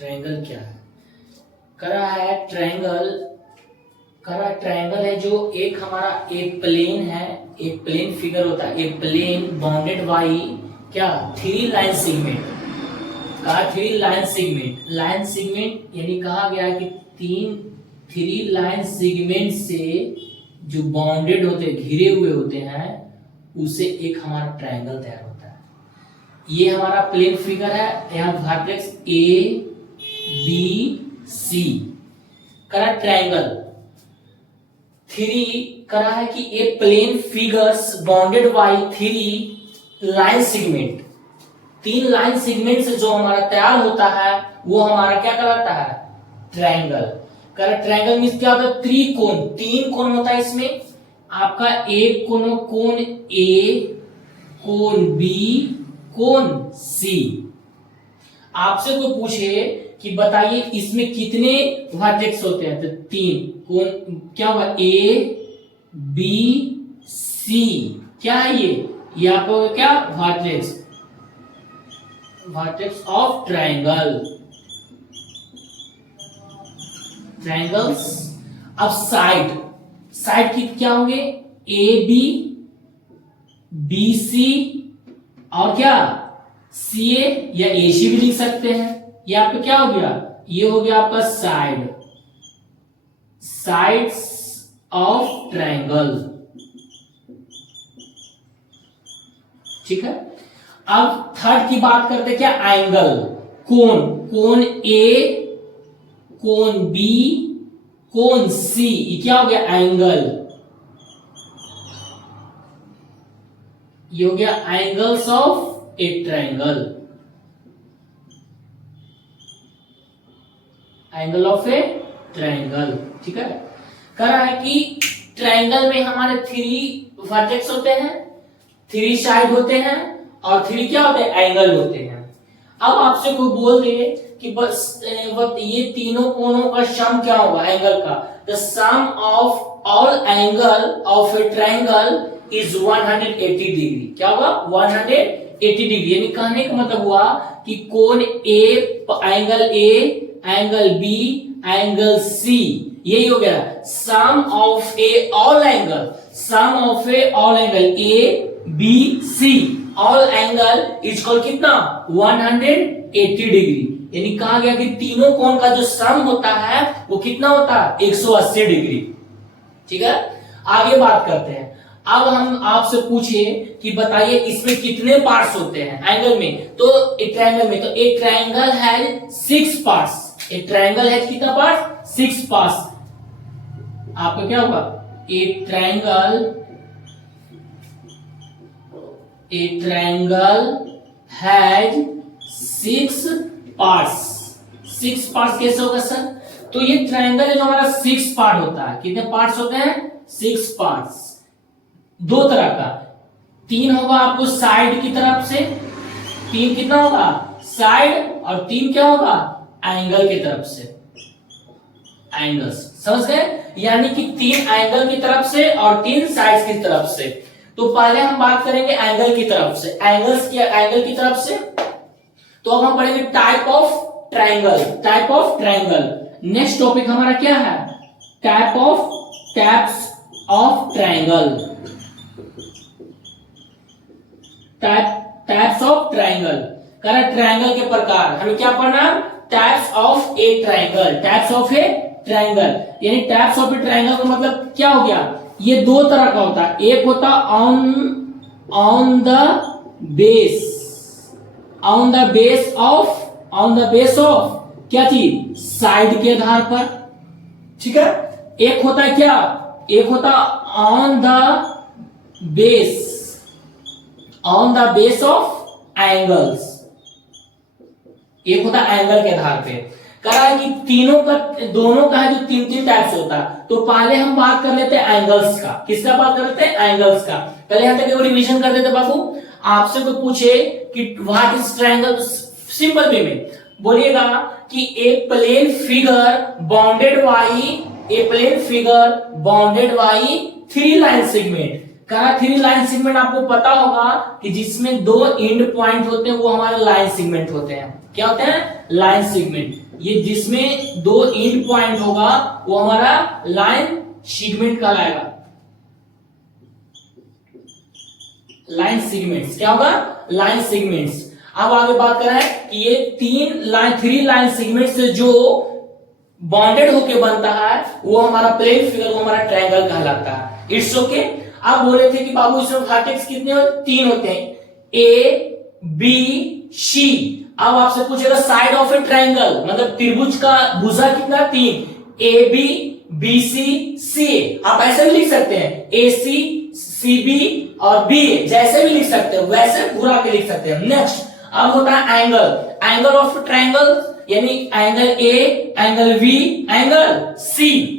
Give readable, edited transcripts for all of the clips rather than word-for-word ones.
Triangle क्या है? करा है ट्रायंगल है जो एक हमारा एक प्लेन है, एक प्लेन फिगर होता है, एक प्लेन बाउंडेड बाई क्या 3 लाइन सेगमेंट। कहा 3 लाइन सेगमेंट यानी कहा गया है कि 3 लाइन सेगमेंट से जो बाउंडेड होते हैं, घिरे हुए होते हैं, उसे एक हमारा ट्रायंगल तैयार होता है। ये हमारा प्लेन फिगर है, यहाँ वर्टेक्स ए बी सी करा ट्रायंगल 3 करा है कि a plane figures bounded by 3 line segment. 3 line segment से जो हमारा तैयार होता है वो हमारा क्या कहलाता है? ट्रायंगल। ट्रायंगल मींस क्या होता है? त्रिकोण। 3 कोण होता है इसमें। आपका एक कोण ए, कोण बी, कोण सी। आपसे कोई पूछे कि बताइए इसमें कितने वर्टेक्स होते हैं, तो 3 कोण क्या होगा? ए बी सी क्या है ये आपको क्या वर्टेक्स ऑफ ट्रायंगल्स। अब साइड की क्या होंगे? ए बी सी और क्या सी ए या ए सी भी लिख सकते हैं। ये आपका क्या हो गया? ये हो गया आपका साइड्स ऑफ ट्रायंगल। ठीक है। अब थर्ड की बात करते क्या? एंगल। कोण ए, कोण बी, कोण सी, ये क्या हो गया? एंगल। ये हो गया angles of a triangle. Angle of a triangle. ठीक है। कह रहा है कि ट्रायंगल में हमारे 3 वर्टेक्स होते हैं, 3 साइड होते हैं और 3 क्या होते हैं? एंगल होते हैं। अब आपसे कोई बोल दे कि बस ये तीनों कोणों का सम क्या होगा एंगल का? The sum of all angle of a triangle is 180 degree. क्या होगा? 180 डिग्री। यानी कहने का मतलब हुआ कि कोण a, angle b, angle c, यही हो गया sum of a all angle a b c all angle is equal कितना? 180 डिग्री। यानी कहा गया कि तीनों कोण का जो सम होता है वो कितना होता है? 180 डिग्री। ठीक है। आगे बात करते हैं। अब हम आपसे पूछे कि बताइए इसमें कितने पार्ट्स होते हैं एंगल में? तो एक ट्रायंगल है 6 पार्ट्स। एक ट्रायंगल है कितना पार्ट? 6 पार्ट्स। आपका क्या होगा? ए ट्रायंगल हैज 6 पार्ट्स। 6 पार्ट्स कैसे होगा सर? तो ये ट्रायंगल है जो हमारा 6 पार्ट होता है। कितने पार्ट्स होते हैं? 6 पार्ट्स। 2 तरह का। 3 होगा आपको साइड की तरफ से, 3 कितना होगा? साइड, और 3 क्या होगा? एंगल की तरफ से। एंगल्स समझ गए? यानी कि 3 एंगल की तरफ से और 3 साइड की तरफ से। तो पहले हम बात करेंगे एंगल की तरफ से, एंगल की तरफ से। तो अब हम पढ़ेंगे type of triangle. Next topic हमारा क्या है? Types of triangle. Types of triangle. Triangle के प्रकार हमें क्या पढ़ना? Types of a triangle. यानी टाइप्स ऑफ ए ट्रायंगल का मतलब क्या हो गया? ये 2 तरह का होता है। एक होता ऑन द बेस ऑफ क्या चीज? साइड के आधार पर। ठीक है। एक होता है क्या? एक होता on the base of angles. एक होता एंगल के आधार पे। कहा है कि दोनों का है जो 3 टाइप्स होता है। तो पहले हम बात कर लेते हैं एंगल्स का। किसका बात कर लेते हैं? एंगल्स का। पहले यहां तक रिवीजन कर देते बाबू। आपसे कोई पूछे कि what is triangle, simple way में बोलिएगा कि a plane figure bounded by 3 line segment. करा थ्री लाइन सेगमेंट आपको पता होगा कि जिसमें दो एंड पॉइंट होते हैं वो हमारे लाइन सेगमेंट होते हैं। क्या होते हैं? Line segment. ये जिसमें दो एंड पॉइंट होगा वो हमारा लाइन सेगमेंट कहलाएगा। लाइन सेगमेंट्स क्या होगा? Line segments. अब आगे बात कर रहे हैं कि ये थ्री लाइन सेगमेंट से जो बॉन्डेड होके बनता है वो हमारा प्लेन फिगर, वो हमारा ट्रायंगल कहलाता है। It's okay. आप बोले थे कि बाबू इसमें वर्टेक्स कितने होते? 3 होते हैं, ए बी सी। अब आपसे पूछेगा साइड ऑफ ए ट्रायंगल, मतलब त्रिभुज का भुजा कितना? 3, ए बी बी सी सी ए। आप ऐसे भी लिख सकते हैं ए सी सी बी और बी ए, जैसे भी लिख सकते हो वैसे पूरा के लिख सकते हैं। नेक्स्ट अब होता है एंगल। एंगल ऑफ ट्रायंगल यानी angle a, angle b, angle c.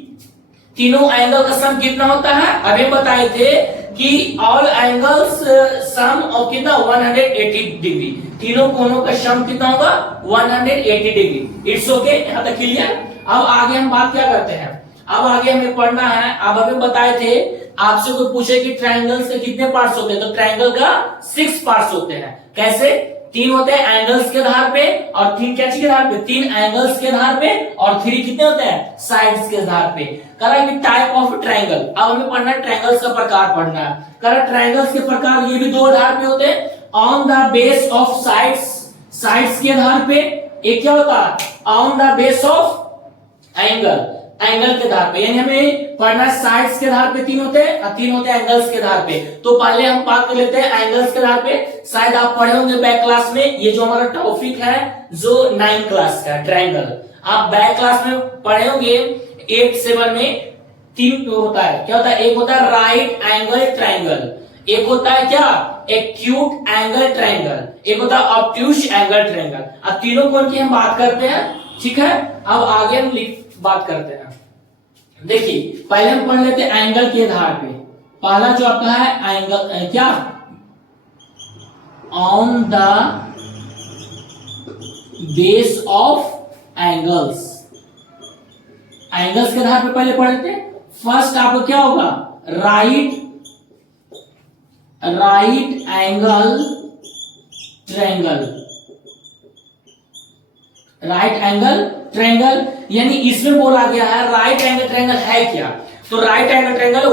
तीनों एंगल का सम कितना होता है? अभी बताए थे कि ऑल एंगल्स सम ऑफ कितना? 180 डिग्री। तीनों कोणों का सम कितना होगा? 180 डिग्री। इट्स ओके, यहां तक क्लियर। अब आगे हम बात क्या करते हैं? अब आगे हमें पढ़ना है। अब अभी बताए थे, आपसे कोई पूछे कि ट्रायंगल्स के कितने पार्ट्स होते हैं, तो ट्रायंगल का 6 पार्ट्स होते हैं। कैसे? 3 होते हैं एंगल्स के आधार पे, और 3 क्या चीज के आधार पे? 3 एंगल्स के आधार पे, और 3 कितने होते हैं? साइड्स के आधार पे। करा कि टाइप ऑफ ट्रायंगल। अब हमें पढ़ना है ट्रायंगल्स का प्रकार पढ़ना है। करा ट्रायंगल्स के प्रकार ये भी 2 आधार पे होते हैं, on the base of sides, sides के आधार पे। एक क्या होता है? On the base of angle, angle के आधार पे। यानी हमें पढ़ना है साइड्स के आधार पे 3 होते हैं और 3 होते हैं एंगल्स के आधार पे। तो पहले हम बात कर लेते हैं एंगल्स के आधार पे। शायद आप पढ़े होंगे बैक क्लास में, ये जो हमारा टॉपिक है जो 9 क्लास का ट्रायंगल, आप बैक क्लास में पढ़े होंगे 8, 7 में 3 होता है। क्या होता है? एक होता है राइट एंगल ट्रायंगल, एक होता है क्या? एक्यूट एंगल ट्रायंगल, एक होता है ऑब्ट्यूज एंगल ट्रायंगल। अब तीनों कोण की हम बात करते हैं, ठीक है। अब आगे हम बात करते हैं। देखिए पहले हम पढ़ लेते हैं एंगल के आधार पे। पहला जो आपका है एंगल क्या? On the base of angles. Angles के आधार पे पहले पढ़ लेते हैं। फर्स्ट आपको क्या होगा? Right angle triangle. Right angle triangle यानी इसमें बोला गया है राइट एंगल ट्रायंगल है क्या? तो राइट एंगल ट्रायंगल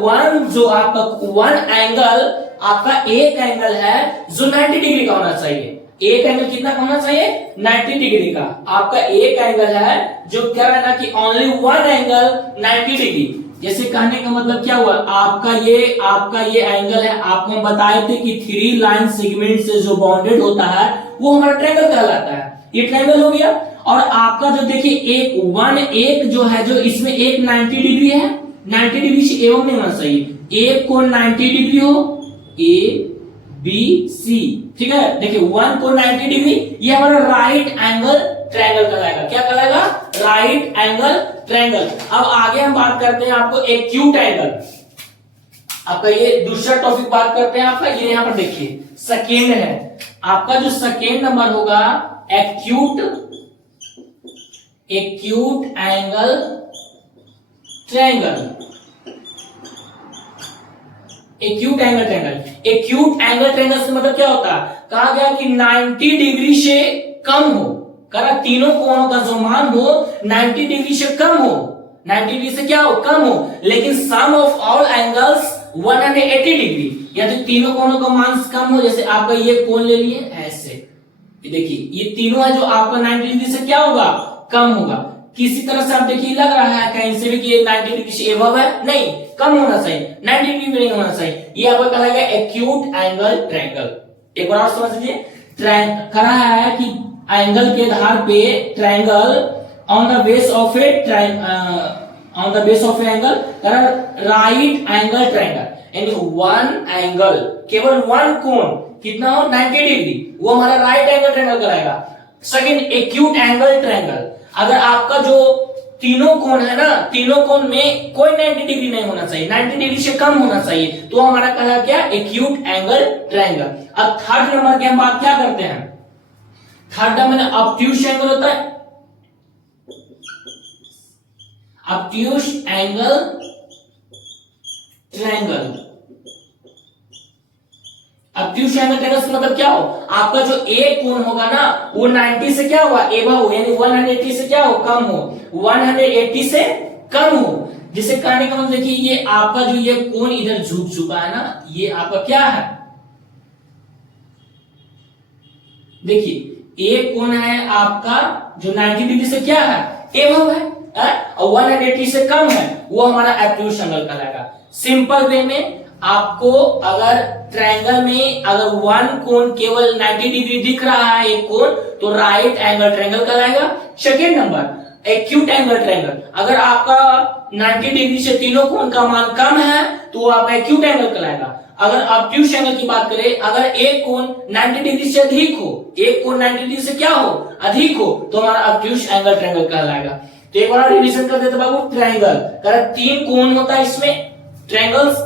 वन जो आपका वन एंगल, आपका एक एंगल है जो 90 डिग्री का होना चाहिए। एक एंगल कितना का होना चाहिए? 90 डिग्री का। आपका एक एंगल है जो क्या रहना कि ओनली वन एंगल 90 डिग्री। जैसे कहने का मतलब क्या हुआ? आपका ये एंगल है। आपको हम बताए थे कि 3 लाइन सेगमेंट से जो बाउंडेड होता है वो हमारा ट्रायंगल कहलाता है। ये ट्रायंगल हो गया। और आपका जो देखिए एक जो है, जो इसमें एक 90 डिग्री है, 90 डिग्री से एवं नहीं होना चाहिए। एक कोण 90 डिग्री हो, ए बी सी, ठीक है। देखिए 1 कोण 90 डिग्री, ये हमारा राइट एंगल ट्रायंगल कहलाएगा। क्या कहलाएगा? Right angle triangle. अब आगे हम बात करते हैं आपको एक्यूट एंगल। आपका ये दूसरा टॉपिक बात करते हैं। आपका ये यहाँ पर देखिए सेकेंड है। आपका जो सेकेंड नंबर होगा acute angle triangle. Acute angle triangle. Acute angle triangle से मतलब क्या होता है? कहा गया कि 90 डिग्री से कम हो, करा तीनों कोणों का जो मान हो 90 डिग्री से कम हो, 90 डिग्री से क्या हो? कम हो, लेकिन सम ऑफ ऑल एंगल्स 180 डिग्री, या तो तीनों कोणों का मान कम हो। जैसे आपका ये कोण ले लिए ऐसे, देखिए ये तीनों है जो आपका 90 डिग्री से क्या होगा? कम होगा। किसी तरह से आप देखिए लग रहा है कहीं से भी कि ये 90 डिग्री से एबव है, नहीं, कम होना चाहिए, 90 डिग्री में नहीं होना चाहिए। ये आपका कहलाएगा एक्यूट एंगल ट्रायंगल। एक बार और समझ लीजिए, कहा है कि एंगल के आधार पे triangle on the base of A angle, right angle triangle, यानी वन एंगल, केवल वन कोण कितना हो? 90 डिग्री, वो हमारा राइट एंगल ट्रायंगल कराएगा। सेकंड एक्यूट एंगल ट्रायंगल, अगर आपका जो तीनों कोण है ना, तीनों कोण में कोई 90 डिग्री नहीं होना चाहिए, 90 डिग्री से कम होना चाहिए, तो हमारा कहला क्या? Acute angle triangle. अब थर्ड नंबर की हम बात क्या करते हैं? थर्ड नंबर में ऑब्ट्यूज एंगल होता है। Obtuse angle triangle. Obtuse triangle triangle का मतलब क्या हो, आपका जो एक कोण होगा ना वो 90 से क्या हुआ एबव, यानी 180 से क्या हो कम हो, 180 से कम हो। जिसे कहने का मतलब देखिए ये आपका जो ये कोण इधर झुक चुका है ना, ये आपका क्या है, देखिए एक कोण है आपका जो 90 डिग्री से क्या है एबव है, और 180 से कम है, वो हमारा ऑब्ट्यूज एंगल कहलाएगा। सिंपल वे में आपको अगर ट्रायंगल में अगर वन कोण केवल 90 डिग्री दिख रहा है एक कोण, तो राइट एंगल ट्रायंगल कहलाएगा। Second number acute angle triangle, अगर आपका 90 डिग्री से तीनों कोण का मान कम है तो वो आपका एक्यूट एंगल कहलाएगा। अगर ऑब्ट्यूज एंगल की बात करें, अगर एक कोण 90 डिग्री से अधिक हो, एक कोण 90 डिग्री से क्या हो अधिक हो, तो हमारा ऑब्ट्यूज एंगल ट्रायंगल कहलाएगा। तो एक बार रिवीजन कर देते बाबू, ट्रायंगल कर तीन कोण होता है इसमें ट्रायंगल्स,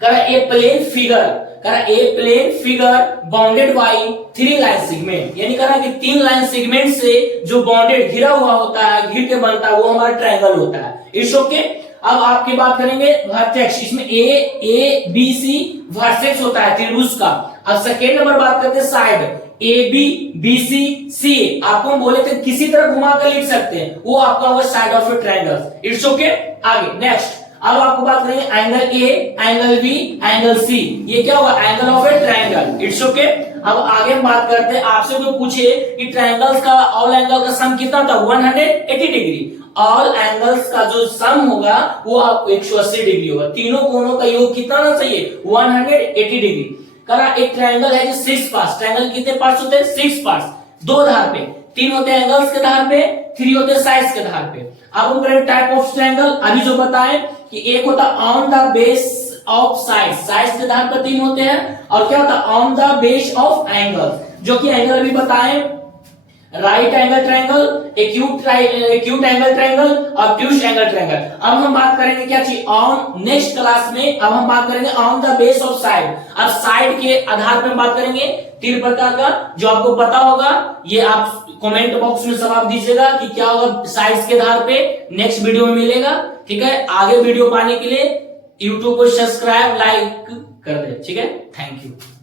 कर ए प्लेन फिगर, कर a plane figure bounded by 3 line segment, यानी करा कि 3 लाइन सेगमेंट से जो बाउंडेड घिरा हुआ होता है, घिर के बनता है, वो हमारा ट्रायंगल होता है। It's okay. अब आपकी बात करेंगे वर्टेक्स, इसमें ए बी सी वर्टेक्स होता है त्रिभुज का। अब सेकेंड नंबर बात करते हैं side, A B B C C, आपको हम बोले थे किसी तरह घुमा कर लिख सकते हैं, वो आपका वो side of a triangle. It's okay. आगे नेक्स्ट अब आपको बात करेंगे angle a, angle b, angle c, ये क्या हुआ angle of a triangle. It's okay. अब आगे हम बात करते हैं, आपसे कोई पूछे कि ट्रायंगल्स का ऑल एंगल का सम कितना था 180 डिग्री, ऑल एंगल्स का जो सम होगा वो आपको 180 डिग्री होगा। तीनों कोणों का योग कितना होना चाहिए 180 डिग्री। करा एक ट्रायंगल है जो 6 पार्ट्स, ट्रायंगल कितने पार्ट्स होते हैं 6 पार्ट्स, 2 आधार पे, 3 होते हैं एंगल्स के आधार पे, 3 होते हैं साइड्स के आधार पे। अब हम करें टाइप ऑफ ट्रायंगल, अभी जो बताएं कि एक होता on the base of side, sides के आधार पर 3 होते हैं, और क्या होता on the base of angle, जो कि एंगल अभी बताएं right angle triangle, acute angle triangle, obtuse angle triangle. अब हम बात करेंगे क्या चीज ऑन नेक्स्ट क्लास में, अब हम बात करेंगे on the base of side. अब साइड के आधार पर हम बात करेंगे 3 प्रकार का, जो आपको पता होगा ये आप कमेंट बॉक्स में जवाब दीजिएगा कि क्या होगा साइड्स के आधार पे, नेक्स्ट वीडियो में मिलेगा। ठीक है, आगे वीडियो पाने के लिए यूट्यूब को सब्सक्राइब लाइक कर दे। ठीक है, थैंक यू।